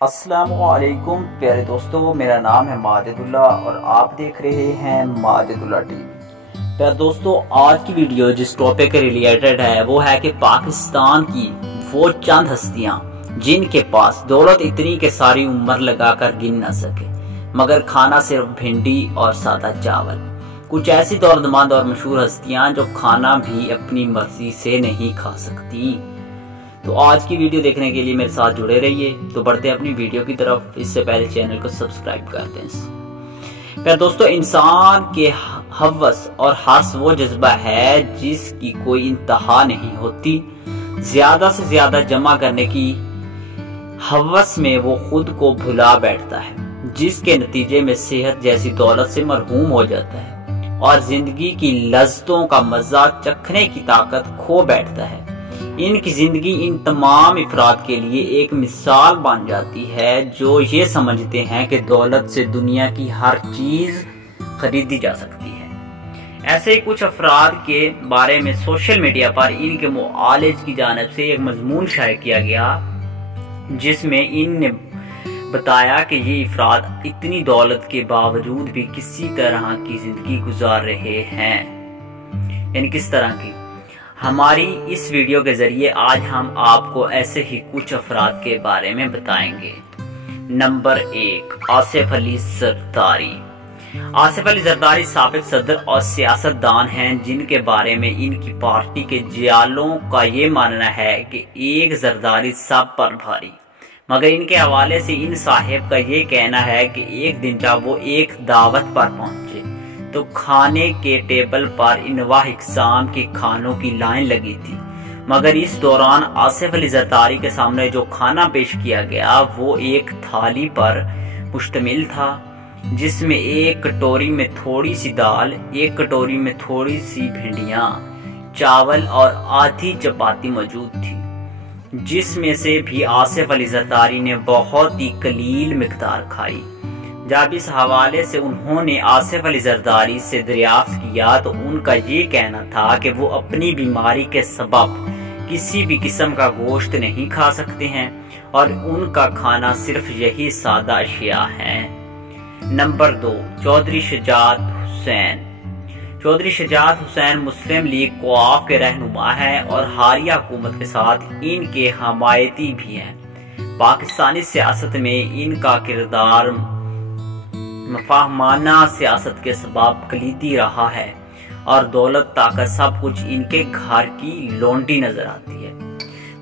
السلام علیکم پیارے دوستو، میرا نام ہے ماجد اللہ اور آپ دیکھ رہے ہیں ماجد اللہ ٹی وی۔ پیارے دوستو، آج کی ویڈیو جس ٹاپک کے ریلیٹڈ ہے وہ ہے کہ پاکستان کی وہ چند ہستیاں جن کے پاس دولت اتنی کہ ساری عمر لگا کر گن نہ سکے، مگر کھانا صرف بھنڈی اور سادہ چاول۔ کچھ ایسی دولتمند اور مشہور ہستیاں جو کھانا بھی اپنی مرضی سے نہیں کھا سکتی۔ تو آج کی ویڈیو دیکھنے کے لیے میرے ساتھ جڑے رہیے۔ تو بڑھتے ہیں اپنی ویڈیو کی طرف، اس سے پہلے چینل کو سبسکرائب کر دیں۔ پھر دوستو، انسان کے ہوس اور حرص وہ جذبہ ہے جس کی کوئی انتہا نہیں ہوتی۔ زیادہ سے زیادہ جمع کرنے کی ہوس میں وہ خود کو بھلا بیٹھتا ہے، جس کے نتیجے میں صحت جیسی دولت سے محروم ہو جاتا ہے اور زندگی کی لذتوں کا مزہ چکھنے کی طاقت کھو بیٹھتا ہے۔ ان کی زندگی ان تمام افراد کے لیے ایک مثال بن جاتی ہے جو یہ سمجھتے ہیں کہ دولت سے دنیا کی ہر چیز خریدی جا سکتی ہے۔ ایسے ہی کچھ افراد کے بارے میں سوشل میڈیا پر ان کے معالج کی جانب سے ایک مضمون شائع کیا گیا، جس میں ان نے بتایا کہ یہ افراد اتنی دولت کے باوجود بھی کسی طرح کی زندگی گزار رہے ہیں۔ یعنی کس طرح کی؟ ہماری اس ویڈیو کے ذریعے آج ہم آپ کو ایسے ہی کچھ افراد کے بارے میں بتائیں گے۔ نمبر 1، آصف علی زرداری۔ آصف علی زرداری سابق صدر اور سیاستدان ہیں جن کے بارے میں ان کی پارٹی کے جیالوں کا یہ ماننا ہے کہ ایک زرداری سب پر بھاری، مگر ان کے حوالے سے ان صاحب کا یہ کہنا ہے کہ ایک دن جب وہ ایک دعوت پر پہنچے تو کھانے کے ٹیبل پر انواع اقسام کے کھانوں کی لائن لگی تھی، مگر اس دوران آصف علی زرداری کے سامنے جو کھانا پیش کیا گیا وہ ایک تھالی پر مشتمل تھا، جس میں ایک کٹوری میں تھوڑی سی دال، ایک کٹوری میں تھوڑی سی بھنڈیاں، چاول اور آدھی چپاتی موجود تھی، جس میں سے بھی آصف علی زرداری نے بہت ہی قلیل مقدار کھائی۔ جب اس حوالے سے انہوں نے آصف علی زرداری سے دریافت کیا تو ان کا یہ کہنا تھا کہ وہ اپنی بیماری کے سبب کسی بھی قسم کا گوشت نہیں کھا سکتے ہیں اور ان کا کھانا صرف یہی سادہ اشیاء ہیں۔ نمبر 2، چودھری شجاعت حسین۔ چودھری شجاعت حسین مسلم لیگ کوآف کے رہنما ہیں اور حالیہ حکومت کے ساتھ ان کے حمایتی بھی ہیں۔ پاکستانی سیاست میں ان کا کردار مفاہمانہ سیاست کے سبب کلیدی رہا ہے اور دولت طاقت سب کچھ ان کے گھر کی لونڈی نظر آتی ہے۔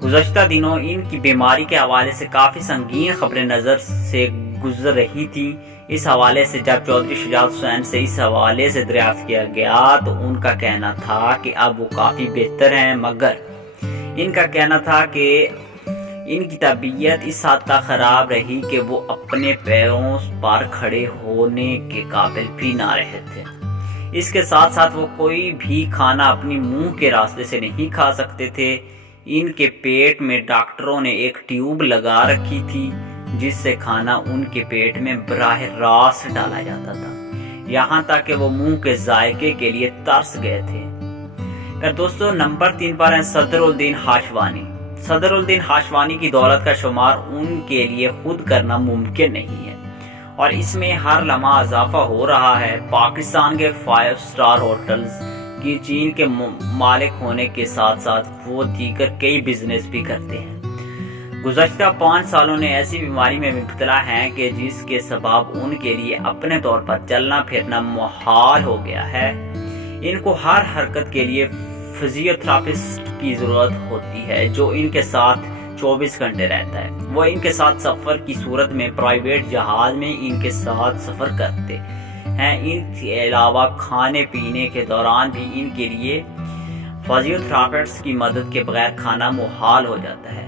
گزشتہ دنوں ان کی بیماری کے حوالے سے کافی سنگین خبریں نظر سے گزر رہی تھی۔ اس حوالے سے جب چودھری شجاعت حسین سے اس حوالے سے دریافت کیا گیا تو ان کا کہنا تھا کہ اب وہ کافی بہتر ہیں، مگر ان کا کہنا تھا کہ ان کی طبیعت اس حد تک خراب رہی کہ وہ اپنے پیروں پر کھڑے ہونے کے قابل بھی نہ رہے تھے۔ اس کے ساتھ ساتھ وہ کوئی بھی کھانا اپنی منہ کے راستے سے نہیں کھا سکتے تھے۔ ان کے پیٹ میں ڈاکٹروں نے ایک ٹیوب لگا رکھی تھی جس سے کھانا ان کے پیٹ میں براہ راست ڈالا جاتا تھا، یہاں تک کہ وہ منہ کے ذائقے کے لیے ترس گئے تھے۔ پھر دوستو، نمبر 3 پر ہیں صدر الدین ہاشوانی۔ صدر الدین ہاشوانی کی دولت کا شمار ان کے لیے خود کرنا ممکن نہیں ہے اور اس میں ہر لمحہ اضافہ ہو رہا ہے۔ پاکستان کے 5 اسٹار ہوٹلز کی چین کے مالک ہونے کے ساتھ ساتھ وہ دیگر کئی بزنس بھی کرتے ہیں۔ گزشتہ 5 سالوں نے ایسی بیماری میں مبتلا ہیں کہ جس کے سبب ان کے لیے اپنے طور پر چلنا پھرنا محال ہو گیا ہے۔ ان کو ہر حرکت کے لیے فزیوتھراپسٹ کی ضرورت ہوتی ہے جو ان کے ساتھ 24 گھنٹے رہتا ہے۔ وہ ان کے ساتھ سفر کی صورت میں پرائیویٹ جہاز میں ان کے ساتھ سفر کرتے ہیں۔ ان کے علاوہ کھانے پینے کے دوران بھی ان کے لیے فزیوتھراپسٹ کی مدد کے بغیر کھانا محال ہو جاتا ہے۔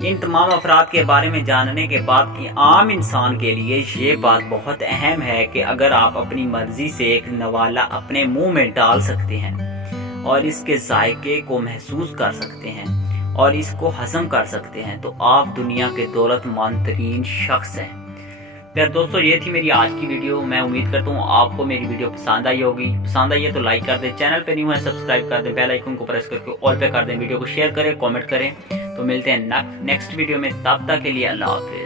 ان تمام افراد کے بارے میں جاننے کے بعد عام انسان کے لیے یہ بات بہت اہم ہے کہ اگر آپ اپنی مرضی سے ایک نوالا اپنے منہ میں ڈال سکتے ہیں اور اس کے ذائقے کو محسوس کر سکتے ہیں اور اس کو ہضم کر سکتے ہیں تو آپ دنیا کے دولت مند ترین شخص ہیں۔ پھر دوستو یہ تھی میری آج کی ویڈیو. میں امید کرتا ہوں آپ کو میری ویڈیو پسند آئی ہوگی. پسند آئی ہے تو لائک کر دیں, چینل پہ نہیں ہے سبسکرائب کر دیں, بیل آئیکن کو پریس کر کے آل پہ کر دیں, ویڈیو کو شیئر کریں, کامنٹ کریں. تو ملتے ہیں نیکسٹ ویڈیو میں, تب تک کے لیے اللہ حافظ.